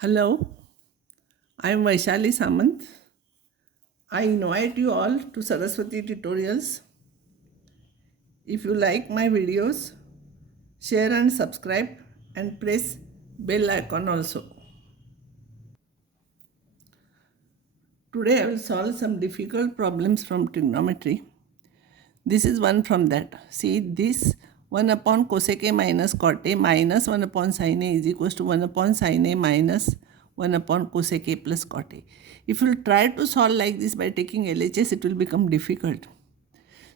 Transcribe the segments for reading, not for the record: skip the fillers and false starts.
Hello, I am Vaishali Samant. I invite you all to Saraswati tutorials. If you like my videos, share and subscribe and press bell icon also. Today I will solve some difficult problems from trigonometry. This is one from that. See this 1 upon cosec A minus cot A minus 1 upon sin A is equals to 1 upon sin A minus 1 upon cosec A plus cot A. If you try to solve like this by taking LHS, it will become difficult.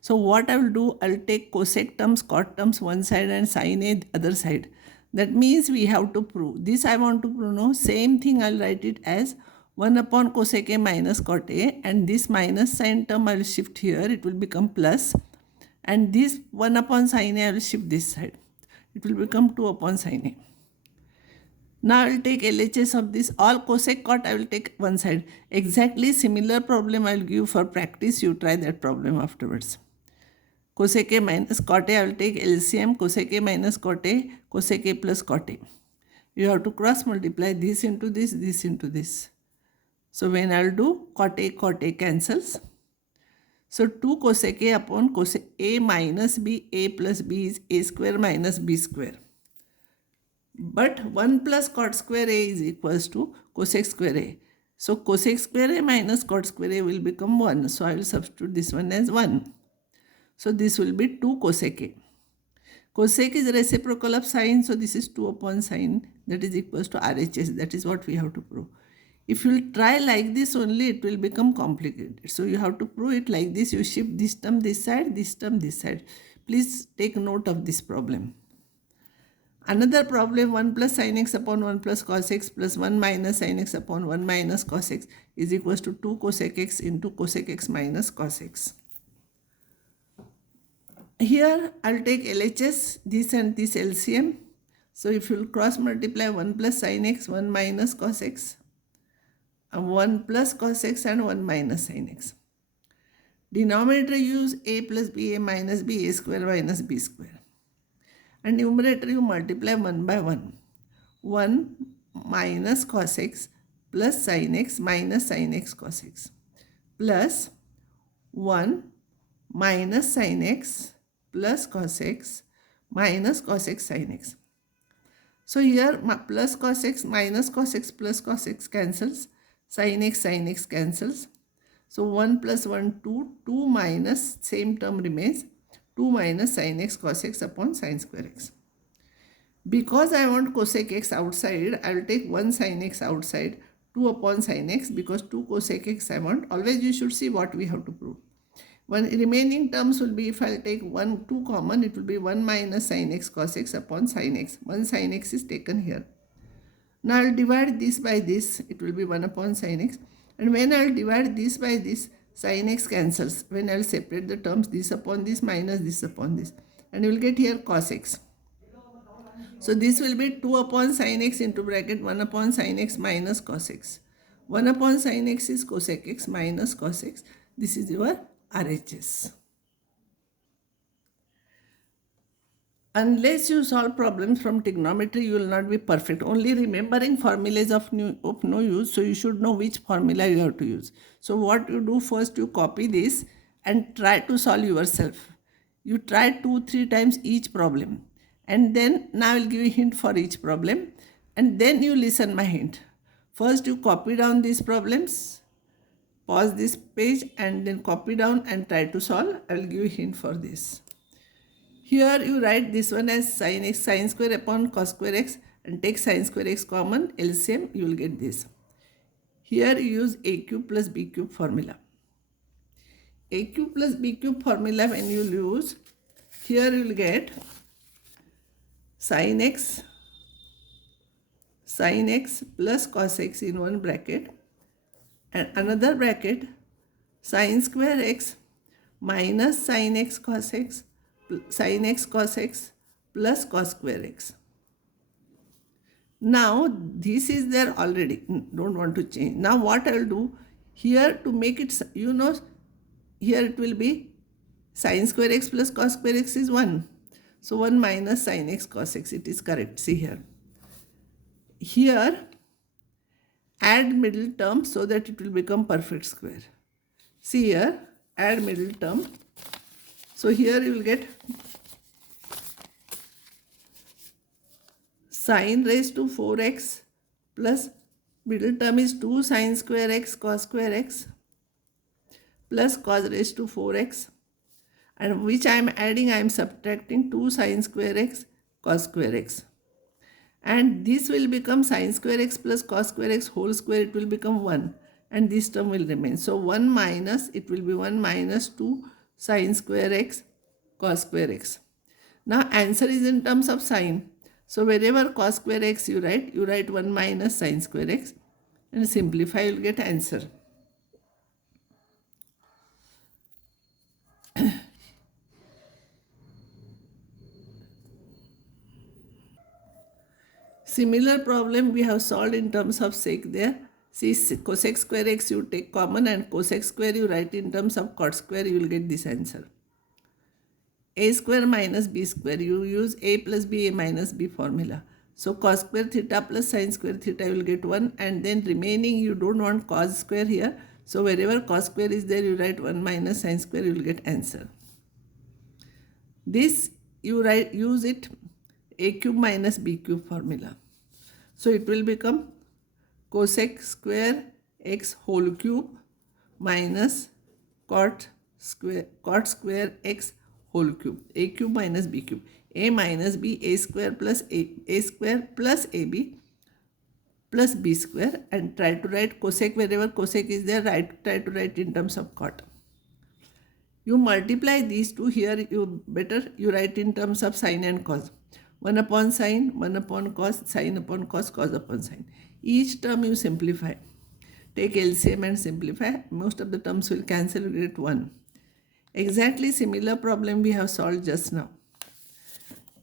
So what I will do, I will take cosec terms, cot terms one side and sin A the other side. That means we have to prove. This I want to prove. No, same thing I will write it as 1 upon cosec A minus cot A, and this minus sign term I will shift here. It will become plus, and this 1 upon sin A I will shift this side. It will become 2 upon sin A. Now I will take LHS of this. All cosec cot I will take one side. Exactly similar problem I will give for practice. You try that problem afterwards. Cosec A minus cot A, I will take LCM, cosec A minus cot A, cosec A plus cot A. You have to cross multiply this into this into this. So when I will do cot A cancels. So 2 cosec A upon cosec A minus B, A plus B is A square minus B square. But 1 plus cot square A is equals to cosec square A. So cosec square A minus cot square A will become 1. So I will substitute this one as 1. So this will be 2 cosec A. Cosec is reciprocal of sine, so this is 2 upon sine, that is equals to RHS. That is what we have to prove. If you will try like this only, it will become complicated. So you have to prove it like this. You shift this term this side, this term this side. Please take note of this problem. Another problem, 1 plus sin x upon 1 plus cos x plus 1 minus sin x upon 1 minus cos x is equals to 2 cosec x into cosec x minus cos x. Here I will take LHS, this and this LCM. So if you will cross multiply 1 plus sin x, 1 minus cos x, 1 plus cos x and 1 minus sin x. Denominator use a plus b, a minus b, a square minus b square. And numerator you multiply 1 by 1. 1 minus cos x plus sin x minus sin x cos x plus 1 minus sin x plus cos x minus cos x sin x. So here plus cos x minus cos x plus cos x cancels. Sin x cancels. So 1 plus 1, 2. 2 minus same term remains. 2 minus sin x cos x upon sin square x. Because I want cosec x outside, I will take 1 sin x outside, 2 upon sin x, because 2 cosec x I want. Always you should see what we have to prove. One remaining terms will be, if I will take 1, 2 common, it will be 1 minus sin x cos x upon sin x. 1 sin x is taken here. Now I will divide this by this, it will be 1 upon sin x. And when I will divide this by this, sin x cancels. When I will separate the terms, this upon this minus this upon this. And you will get here cos x. So this will be 2 upon sin x into bracket 1 upon sin x minus cos x. 1 upon sin x is cosec x minus cos x. This is your RHS. Unless you solve problems from trigonometry, you will not be perfect. Only remembering formulas of no use. So you should know which formula you have to use. So what you do, first you copy this and try to solve yourself. You try 2-3 times each problem. And then now I will give you a hint for each problem. And then you listen my hint. First you copy down these problems. Pause this page and then copy down and try to solve. I will give you a hint for this. Here you write this one as sin x, sin square upon cos square x, and take sin square x common, LCM, you will get this. Here you use a cube plus b cube formula. A cube plus b cube formula when you use, here you will get sin x plus cos x in one bracket, and another bracket sin square x minus sin x cos x plus cos square x. Now this is there already, don't want to change. Now what I will do here to make it, here it will be sin square x plus cos square x is 1. So 1 minus sin x cos x, it is correct. See here. Here add middle term so that it will become perfect square. See here, add middle term. So here you will get sine raised to 4x plus middle term is 2 sine square x cos square x plus cos raised to 4x, and which I am adding, I am subtracting 2 sine square x cos square x, and this will become sine square x plus cos square x whole square, it will become 1, and this term will remain. So 1 minus, it will be 1 minus 2 sine square x cos square x. Now answer is in terms of sine. So wherever cos square x you write 1 minus sine square x, and simplify, you will get answer. Similar problem we have solved in terms of sec there. See, cosec square x you take common, and cosec square you write in terms of cot square, you will get this answer. A square minus b square, you use a plus b, a minus b formula. So cos square theta plus sin square theta, you will get 1, and then remaining you don't want cos square here. So wherever cos square is there, you write 1 minus sin square, you will get answer. This you use it a cube minus b cube formula. So it will become cosec square x whole cube minus cot square x whole cube, a cube minus b cube, a minus b, a square plus ab plus b square, and try to write cosec wherever cosec is there, try to write in terms of cot. You multiply these two, here you write in terms of sine and cos. 1 upon sine, 1 upon cos, sine upon cos, cos upon sine. Each term you simplify. Take LCM and simplify. Most of the terms will cancel, you get 1. Exactly similar problem we have solved just now.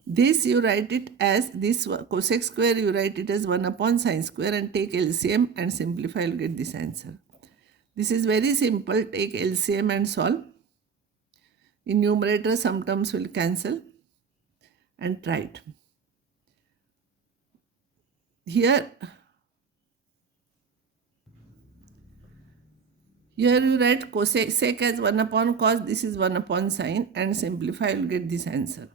This you write it as this cosec square, you write it as 1 upon sine square, and take LCM and simplify, you will get this answer. This is very simple. Take LCM and solve. In numerator some terms will cancel, and try it. Here you write cosec as 1 upon cos, this is 1 upon sine, and simplify, you will get this answer.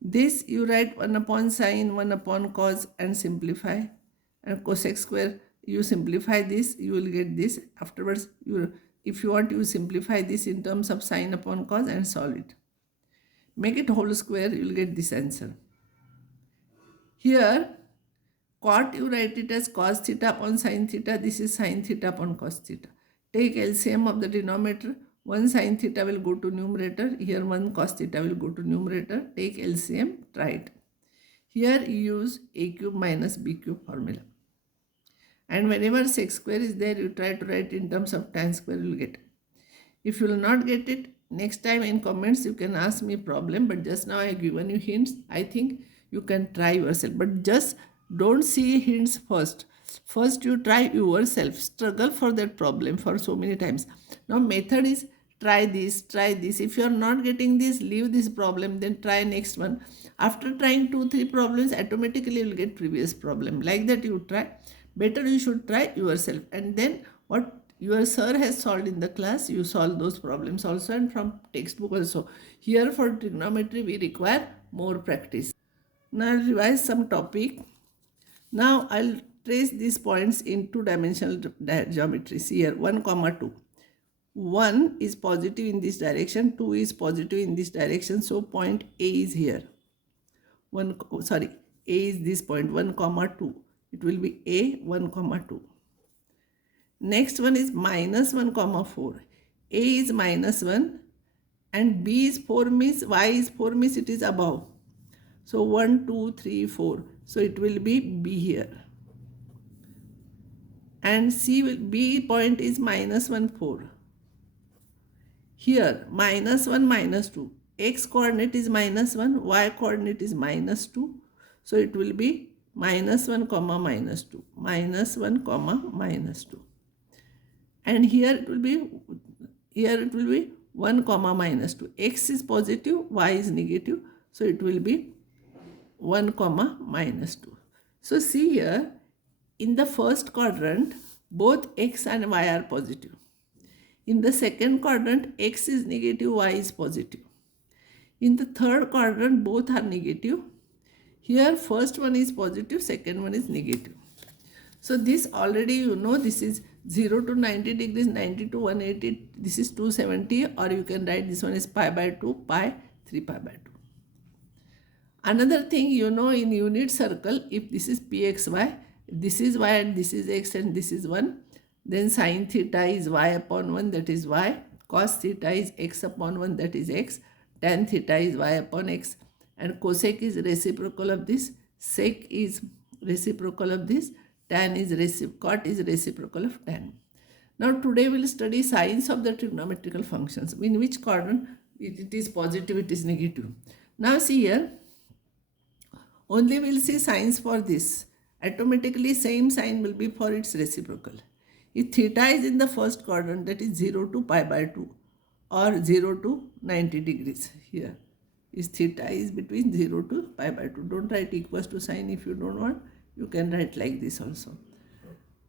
This you write 1 upon sine, 1 upon cos, and simplify, and cosec square you simplify this, you will get this. Afterwards, if you want, you simplify this in terms of sine upon cos and solve it. Make it whole square, you will get this answer. Here cot you write it as cos theta upon sin theta, this is sin theta upon cos theta. Take LCM of the denominator, 1 sin theta will go to numerator, here 1 cos theta will go to numerator. Take LCM, try it. Here you use a cube minus b cube formula. And whenever sec square is there, you try to write in terms of tan square, you will get. If you will not get it, next time in comments you can ask me problem, but just now I have given you hints. I think you can try yourself, but just don't see hints first. First you try yourself, struggle for that problem for so many times. Now method is try this. If you are not getting this, leave this problem, then try next one. After trying 2-3 problems, automatically you will get previous problem. Like that you try. Better you should try yourself, and then what your sir has solved in the class, you solve those problems also, and from textbook also. Here for trigonometry we require more practice. Now I'll revise some topic. Now I'll trace these points in two-dimensional geometry. See here, 1, 2. 1 is positive in this direction, 2 is positive in this direction. So point A is here. A is this point, 1, 2. It will be A, 1, 2. Next one is minus 1, 4. A is minus 1 and B is 4 means, Y is 4 means it is above. So 1, 2, 3, 4. So it will be B here. And B point is minus 1, 4. Here minus 1, minus 2. X coordinate is minus 1, Y coordinate is minus 2. So it will be minus 1, minus 2. Minus 1, minus 2. And here it will be 1, minus 2. X is positive, Y is negative. So it will be 1, minus 2. So see here, in the first quadrant, both x and y are positive. In the second quadrant, x is negative, y is positive. In the third quadrant, both are negative. Here, first one is positive, second one is negative. So this already you know, this is 0 to 90 degrees, 90 to 180, this is 270, or you can write this one is pi by 2, pi, 3 pi by 2. Another thing you know, in unit circle, if this is pxy, this is y and this is x and this is 1, then sine theta is y upon 1, that is y, cos theta is x upon 1, that is x, tan theta is y upon x, and cosec is reciprocal of this, sec is reciprocal of this, tan is cot is reciprocal of tan. Now today we will study signs of the trigonometrical functions. In which quadrant it is positive, it is negative. Now see here, only we will see signs for this. Automatically same sign will be for its reciprocal. If theta is in the first quadrant, that is 0 to pi by 2 or 0 to 90 degrees. Here is theta is between 0 to pi by 2. Don't write equals to sign if you don't want. You can write like this also.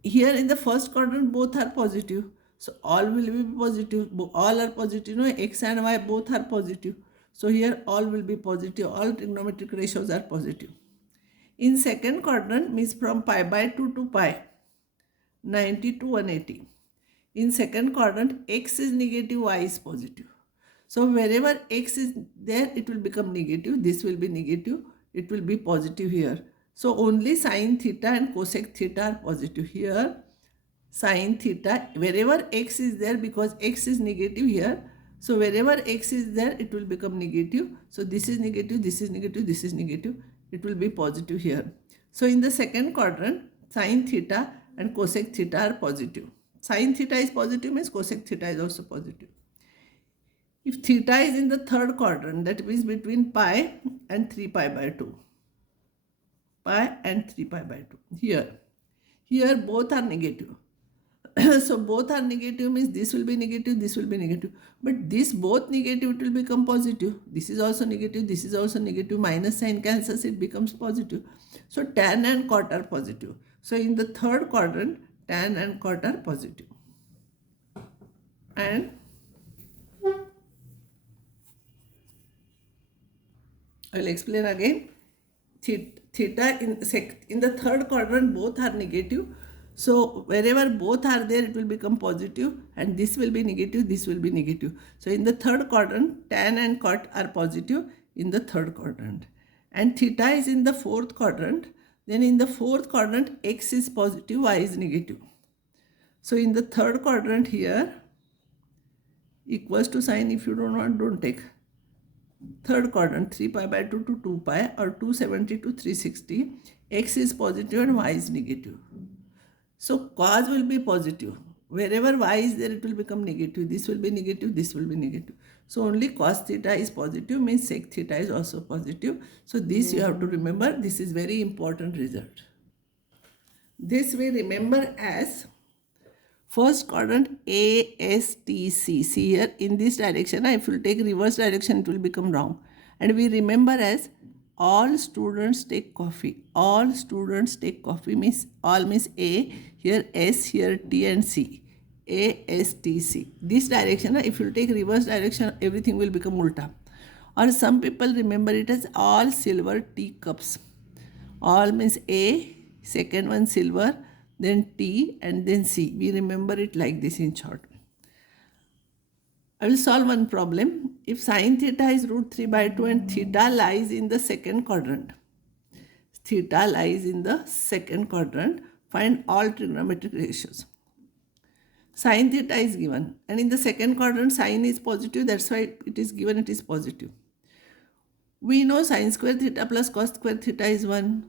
Here in the first quadrant, both are positive. So all will be positive. All are positive. No, x and y both are positive. So here all will be positive. All trigonometric ratios are positive. In second quadrant means from pi by 2 to pi, 90 to 180. In second quadrant, x is negative, y is positive. So wherever x is there, it will become negative. This will be negative. It will be positive here. So only sine theta and cosec theta are positive. Here sine theta, wherever x is there, because x is negative here. So wherever x is there, it will become negative. So this is negative, this is negative, this is negative. It will be positive here. So in the second quadrant, sine theta and cosec theta are positive. Sine theta is positive means cosec theta is also positive. If theta is in the third quadrant, that means between pi and 3 pi by 2. Pi and 3 pi by 2. Here both are negative. So both are negative means this will be negative, this will be negative. But this both negative, it will become positive. This is also negative, this is also negative. Minus sign cancels, it becomes positive. So tan and cot are positive. So in the third quadrant, tan and cot are positive. And I will explain again. Theta in the third quadrant, both are negative. So wherever both are there, it will become positive, and this will be negative, this will be negative. So in the third quadrant, tan and cot are positive in the third quadrant. And theta is in the fourth quadrant. Then in the fourth quadrant, x is positive, y is negative. So in the third quadrant here, equals to sign, if you don't want, don't take. Third quadrant, 3 pi by 2 to 2 pi or 270 to 360, x is positive and y is negative. So cos will be positive. Wherever y is there, it will become negative. This will be negative, this will be negative. So only cos theta is positive means sec theta is also positive. So this you have to remember. This is very important result. This we remember as first quadrant A, S, T, C. See here in this direction, if you take reverse direction, it will become wrong. And we remember as all students take coffee. All students take coffee means all means A, here S, here T and C. A, S, T, C. This direction, if you take reverse direction, everything will become ulta. Or some people remember it as all silver teacups. All means A, second one silver, then T and then C. We remember it like this in short. I will solve one problem. If sine theta is root 3 by 2 and theta lies in the second quadrant. Theta lies in the second quadrant. Find all trigonometric ratios. Sine theta is given. And in the second quadrant, sine is positive. That's why it is given, it is positive. We know sine square theta plus cos square theta is 1.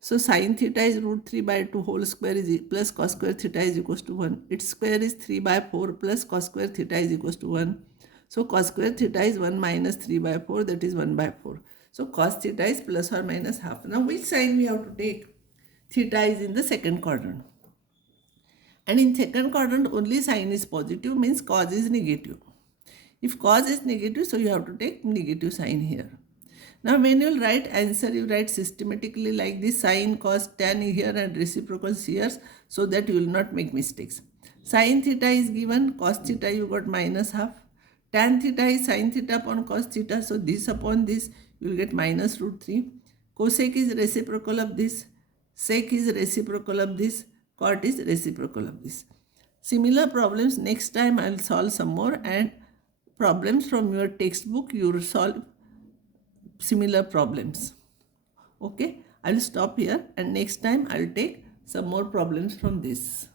So sine theta is root 3 by 2 whole square is plus cos square theta is equals to 1. Its square is 3 by 4 plus cos square theta is equals to 1. So cos square theta is 1 minus 3 by 4, that is 1 by 4. So cos theta is plus or minus half. Now which sign we have to take? Theta is in the second quadrant. And in second quadrant only sign is positive means cos is negative. If cos is negative, so you have to take negative sign here. Now when you write answer, you write systematically like this: sine, cos, tan here and reciprocals here, so that you will not make mistakes. Sine theta is given, cos theta you got minus half. Tan theta is sine theta upon cos theta, so this upon this you will get minus root 3. Cosec is reciprocal of this, sec is reciprocal of this, cot is reciprocal of this. Similar problems next time I will solve some more, and problems from your textbook you will solve similar problems. Okay, I will stop here and next time I will take some more problems from this.